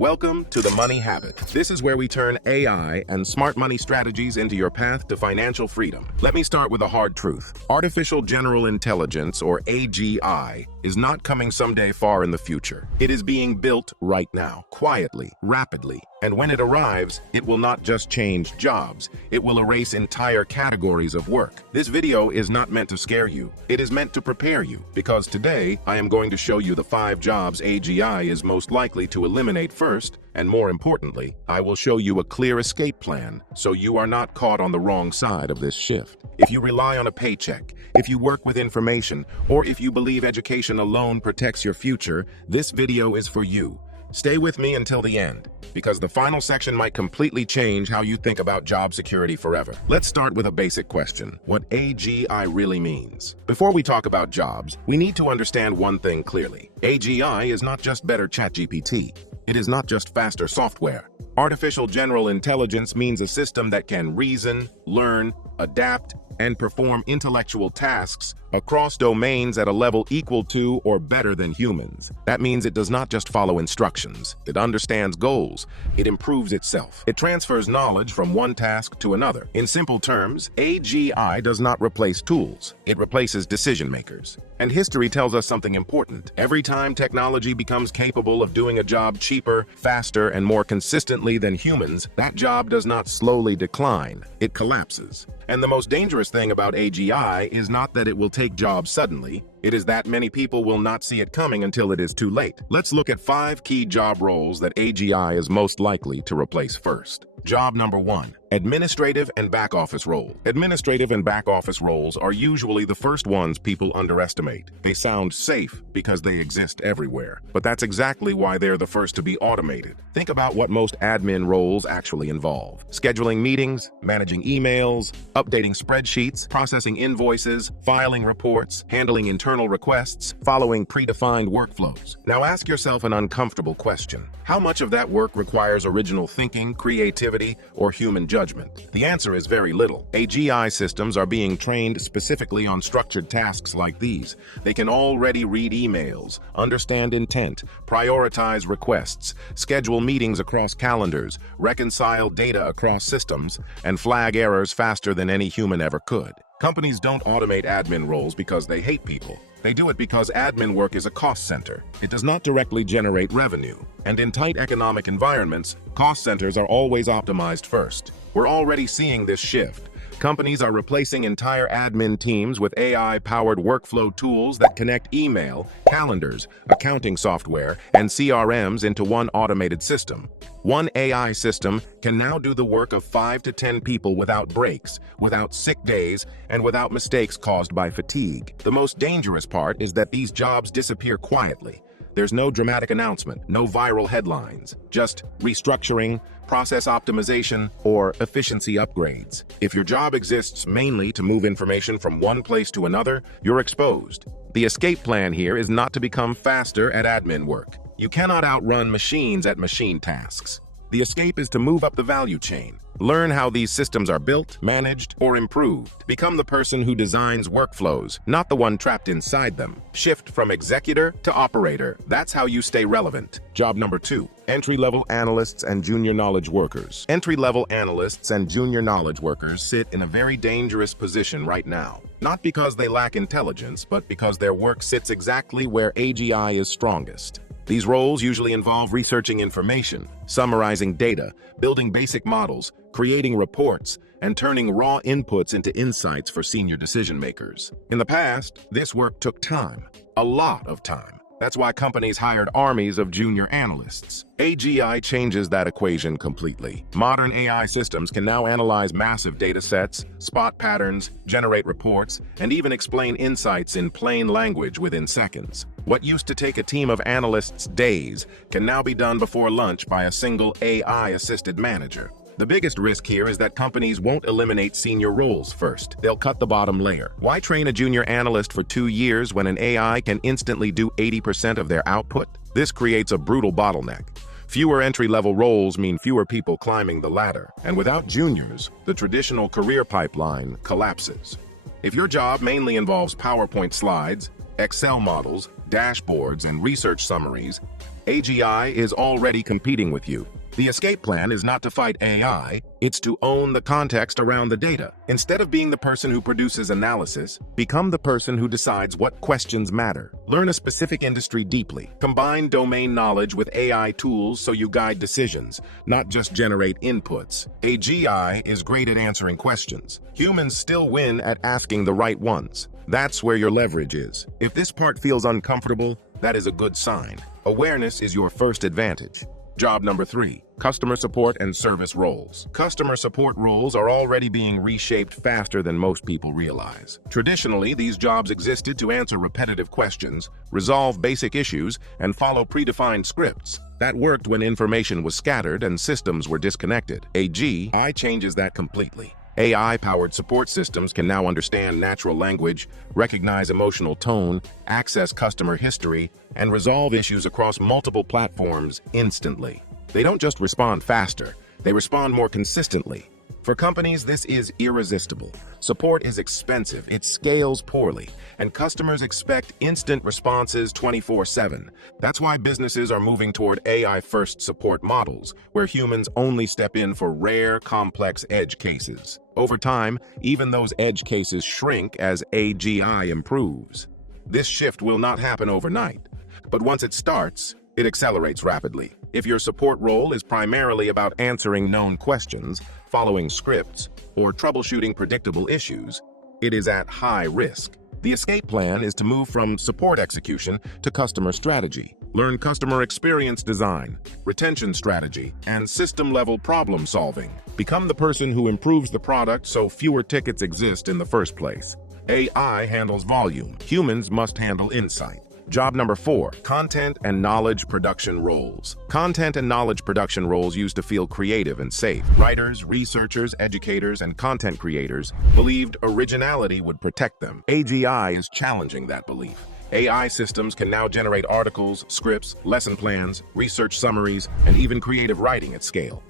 Welcome to The Money Habit. This is where we turn AI and smart money strategies into your path to financial freedom. Let me start with a hard truth. Artificial General Intelligence, or AGI, is not coming someday far in the future. It is being built right now, quietly, rapidly. And when it arrives, it will not just change jobs, it will erase entire categories of work. This video is not meant to scare you. It is meant to prepare you, because today I am going to show you the 5 jobs AGI is most likely to eliminate first, and more importantly, I will show you a clear escape plan so you are not caught on the wrong side of this shift. If you rely on a paycheck, if you work with information, or if you believe education alone protects your future, this video is for you. Stay with me until the end, because the final section might completely change how you think about job security forever. Let's start with a basic question: what AGI really means. Before we talk about jobs, we need to understand one thing clearly. AGI is not just better ChatGPT. It is not just faster software. Artificial General Intelligence means a system that can reason, learn, adapt, and perform intellectual tasks across domains at a level equal to or better than humans. That means it does not just follow instructions. It understands goals. It improves itself. It transfers knowledge from one task to another. In simple terms, AGI does not replace tools. It replaces decision makers. And history tells us something important. Every time technology becomes capable of doing a job cheaper, faster, and more consistently than humans, that job does not slowly decline. It collapses. And the most dangerous thing about AGI is not that it will take jobs suddenly. It is that many people will not see it coming until it is too late. Let's look at 5 key job roles that AGI is most likely to replace first. Job number 1, administrative and back office role. Administrative and back office roles are usually the first ones people underestimate. They sound safe because they exist everywhere, but that's exactly why they're the first to be automated. Think about what most admin roles actually involve: scheduling meetings, managing emails, updating spreadsheets, processing invoices, filing reports, handling internal requests, following predefined workflows. Now ask yourself an uncomfortable question. How much of that work requires original thinking, creativity, or human judgment? The answer is very little. AGI systems are being trained specifically on structured tasks like these. They can already read emails, understand intent, prioritize requests, schedule meetings across calendars, reconcile data across systems, and flag errors faster than any human ever could. Companies don't automate admin roles because they hate people. They do it because admin work is a cost center. It does not directly generate revenue. And in tight economic environments, cost centers are always optimized first. We're already seeing this shift. Companies are replacing entire admin teams with AI-powered workflow tools that connect email, calendars, accounting software, and CRMs into one automated system. One AI system can now do the work of 5 to 10 people without breaks, without sick days, and without mistakes caused by fatigue. The most dangerous part is that these jobs disappear quietly. There's no dramatic announcement, no viral headlines, just restructuring, process optimization, or efficiency upgrades. If your job exists mainly to move information from one place to another, you're exposed. The escape plan here is not to become faster at admin work. You cannot outrun machines at machine tasks. The escape is to move up the value chain. Learn how these systems are built, managed, or improved. Become the person who designs workflows, not the one trapped inside them. Shift from executor to operator. That's how you stay relevant. Job number 2, entry-level analysts and junior knowledge workers. Entry-level analysts and junior knowledge workers sit in a very dangerous position right now. Not because they lack intelligence, but because their work sits exactly where AGI is strongest. These roles usually involve researching information, summarizing data, building basic models, creating reports, and turning raw inputs into insights for senior decision makers. In the past, this work took time, a lot of time. That's why companies hired armies of junior analysts. AGI changes that equation completely. Modern AI systems can now analyze massive data sets, spot patterns, generate reports, and even explain insights in plain language within seconds. What used to take a team of analysts days can now be done before lunch by a single AI-assisted manager. The biggest risk here is that companies won't eliminate senior roles first. They'll cut the bottom layer. Why train a junior analyst for 2 years when an AI can instantly do 80% of their output? This creates a brutal bottleneck. Fewer entry-level roles mean fewer people climbing the ladder. And without juniors, the traditional career pipeline collapses. If your job mainly involves PowerPoint slides, Excel models, dashboards, and research summaries, AGI is already competing with you. The escape plan is not to fight AI, it's to own the context around the data. Instead of being the person who produces analysis, become the person who decides what questions matter. Learn a specific industry deeply. Combine domain knowledge with AI tools so you guide decisions, not just generate inputs. AGI is great at answering questions. Humans still win at asking the right ones. That's where your leverage is. If this part feels uncomfortable, that is a good sign. Awareness is your first advantage. Job number 3, customer support and service roles. Customer support roles are already being reshaped faster than most people realize. Traditionally, these jobs existed to answer repetitive questions, resolve basic issues, and follow predefined scripts. That worked when information was scattered and systems were disconnected. AGI changes that completely. AI-powered support systems can now understand natural language, recognize emotional tone, access customer history, and resolve issues across multiple platforms instantly. They don't just respond faster, they respond more consistently. For companies, this is irresistible. Support is expensive, it scales poorly, and customers expect instant responses 24/7. That's why businesses are moving toward AI-first support models, where humans only step in for rare, complex edge cases. Over time, even those edge cases shrink as AGI improves. This shift will not happen overnight, but once it starts, it accelerates rapidly. If your support role is primarily about answering known questions, following scripts, or troubleshooting predictable issues, it is at high risk. The escape plan is to move from support execution to customer strategy. Learn customer experience design, retention strategy, and system-level problem solving. Become the person who improves the product so fewer tickets exist in the first place. AI handles volume. Humans must handle insight. Job number 4, content and knowledge production roles. Content and knowledge production roles used to feel creative and safe. Writers, researchers, educators, and content creators believed originality would protect them. AGI is challenging that belief. AI systems can now generate articles, scripts, lesson plans, research summaries, and even creative writing at scale.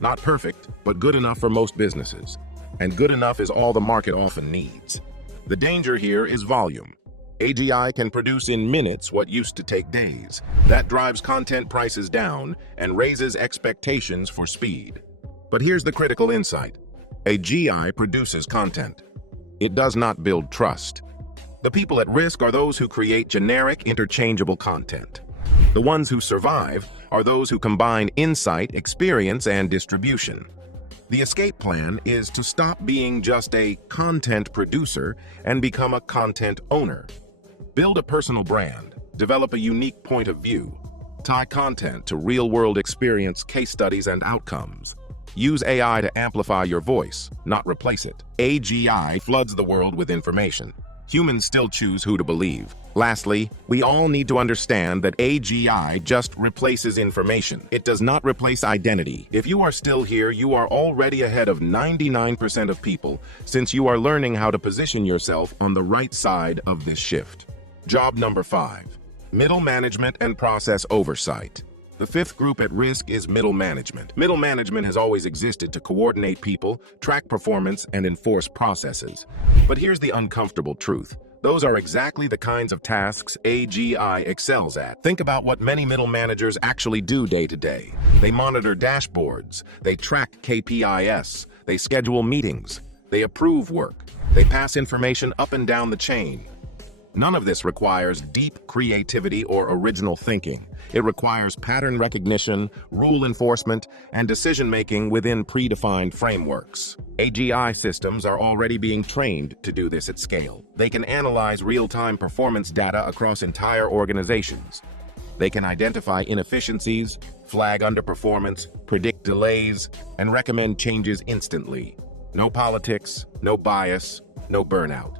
Not perfect, but good enough for most businesses. And good enough is all the market often needs. The danger here is volume. AGI can produce in minutes what used to take days. That drives content prices down and raises expectations for speed. But here's the critical insight. AGI produces content. It does not build trust. The people at risk are those who create generic, interchangeable content. The ones who survive are those who combine insight, experience, and distribution. The escape plan is to stop being just a content producer and become a content owner. Build a personal brand, develop a unique point of view, tie content to real-world experience, case studies, and outcomes. Use AI to amplify your voice, not replace it. AGI floods the world with information. Humans still choose who to believe. Lastly, we all need to understand that AGI just replaces information. It does not replace identity. If you are still here, you are already ahead of 99% of people, since you are learning how to position yourself on the right side of this shift. Job number 5, middle management and process oversight. The 5th group at risk is middle management. Middle management has always existed to coordinate people, track performance, and enforce processes. But here's the uncomfortable truth. Those are exactly the kinds of tasks AGI excels at. Think about what many middle managers actually do day to day. They monitor dashboards, they track KPIs, they schedule meetings, they approve work, they pass information up and down the chain. None of this requires deep creativity or original thinking. It requires pattern recognition, rule enforcement, and decision-making within predefined frameworks. AGI systems are already being trained to do this at scale. They can analyze real-time performance data across entire organizations. They can identify inefficiencies, flag underperformance, predict delays, and recommend changes instantly. No politics, no bias, no burnout.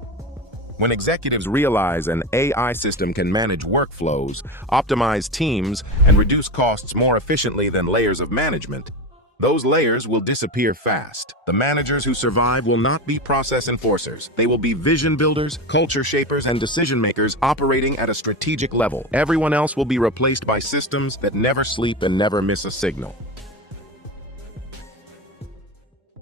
When executives realize an AI system can manage workflows, optimize teams, and reduce costs more efficiently than layers of management, those layers will disappear fast. The managers who survive will not be process enforcers. They will be vision builders, culture shapers, and decision makers operating at a strategic level. Everyone else will be replaced by systems that never sleep and never miss a signal.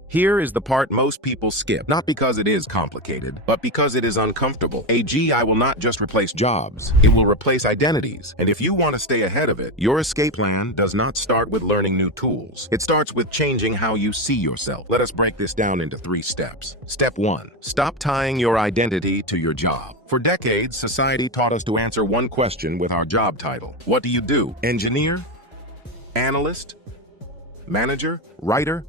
Here is the part most people skip, not because it is complicated, but because it is uncomfortable. AGI will not just replace jobs, it will replace identities. And if you want to stay ahead of it, your escape plan does not start with learning new tools. It starts with changing how you see yourself. Let us break this down into 3 steps. Step 1. Stop tying your identity to your job. For decades, society taught us to answer one question with our job title. What do you do? Engineer? Analyst? Manager? Writer?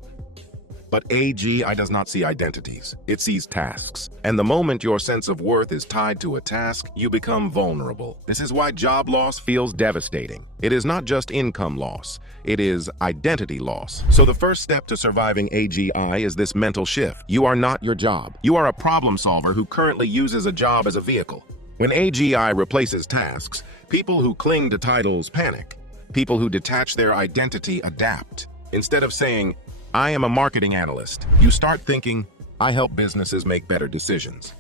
But AGI does not see identities, it sees tasks. And the moment your sense of worth is tied to a task, you become vulnerable. This is why job loss feels devastating. It is not just income loss, it is identity loss. So the first step to surviving AGI is this mental shift. You are not your job. You are a problem solver who currently uses a job as a vehicle. When AGI replaces tasks, people who cling to titles panic. People who detach their identity adapt. Instead of saying, I am a marketing analyst, you start thinking, I help businesses make better decisions.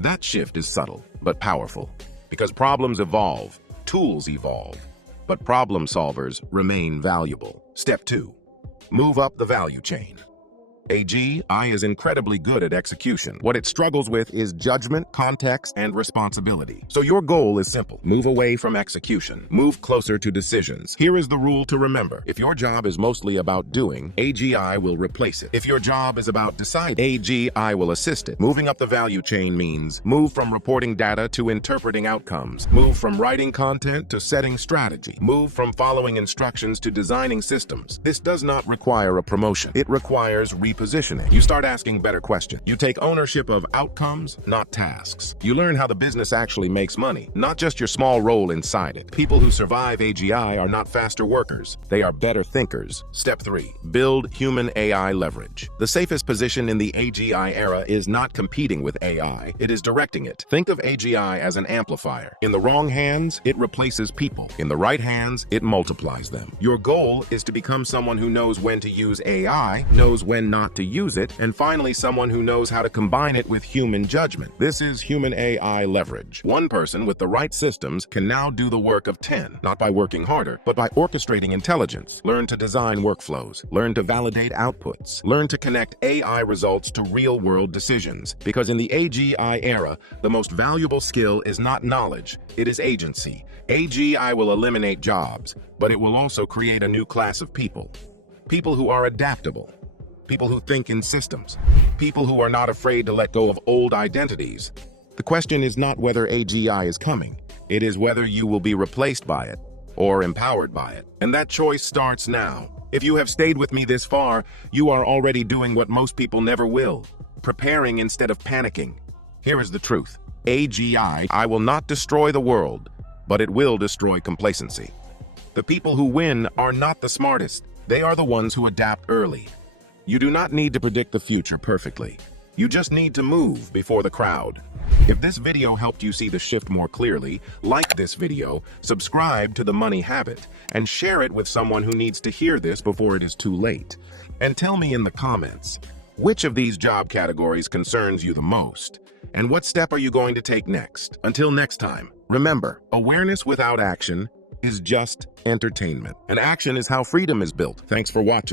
That shift is subtle, but powerful, because problems evolve, tools evolve, but problem solvers remain valuable. Step 2. Move up the value chain. AGI is incredibly good at execution. What it struggles with is judgment, context, and responsibility. So your goal is simple. Move away from execution. Move closer to decisions. Here is the rule to remember. If your job is mostly about doing, AGI will replace it. If your job is about deciding, AGI will assist it. Moving up the value chain means move from reporting data to interpreting outcomes. Move from writing content to setting strategy. Move from following instructions to designing systems. This does not require a promotion. It requires repositioning. You start asking better questions. You take ownership of outcomes, not tasks. You learn how the business actually makes money, not just your small role inside it. People who survive AGI are not faster workers. They are better thinkers. Step 3. Build human AI leverage. The safest position in the AGI era is not competing with AI. It is directing it. Think of AGI as an amplifier. In the wrong hands, it replaces people. In the right hands, it multiplies them. Your goal is to become someone who knows when to use AI, knows when not to use it, and finally someone who knows how to combine it with human judgment. This is human AI leverage. One person with the right systems can now do the work of 10, not by working harder, but by orchestrating intelligence. Learn to design workflows, learn to validate outputs, learn to connect AI results to real-world decisions. Because in the AGI era, the most valuable skill is not knowledge, it is agency. AGI will eliminate jobs, but it will also create a new class of people. People who are adaptable. People who think in systems. People who are not afraid to let go of old identities. The question is not whether AGI is coming. It is whether you will be replaced by it or empowered by it. And that choice starts now. If you have stayed with me this far, you are already doing what most people never will. Preparing instead of panicking. Here is the truth. AGI will not destroy the world, but it will destroy complacency. The people who win are not the smartest. They are the ones who adapt early. You do not need to predict the future perfectly. You just need to move before the crowd. If this video helped you see the shift more clearly, like this video, subscribe to The Money Habit, and share it with someone who needs to hear this before it is too late. And tell me in the comments, which of these job categories concerns you the most? And what step are you going to take next? Until next time, remember, awareness without action is just entertainment. And action is how freedom is built. Thanks for watching.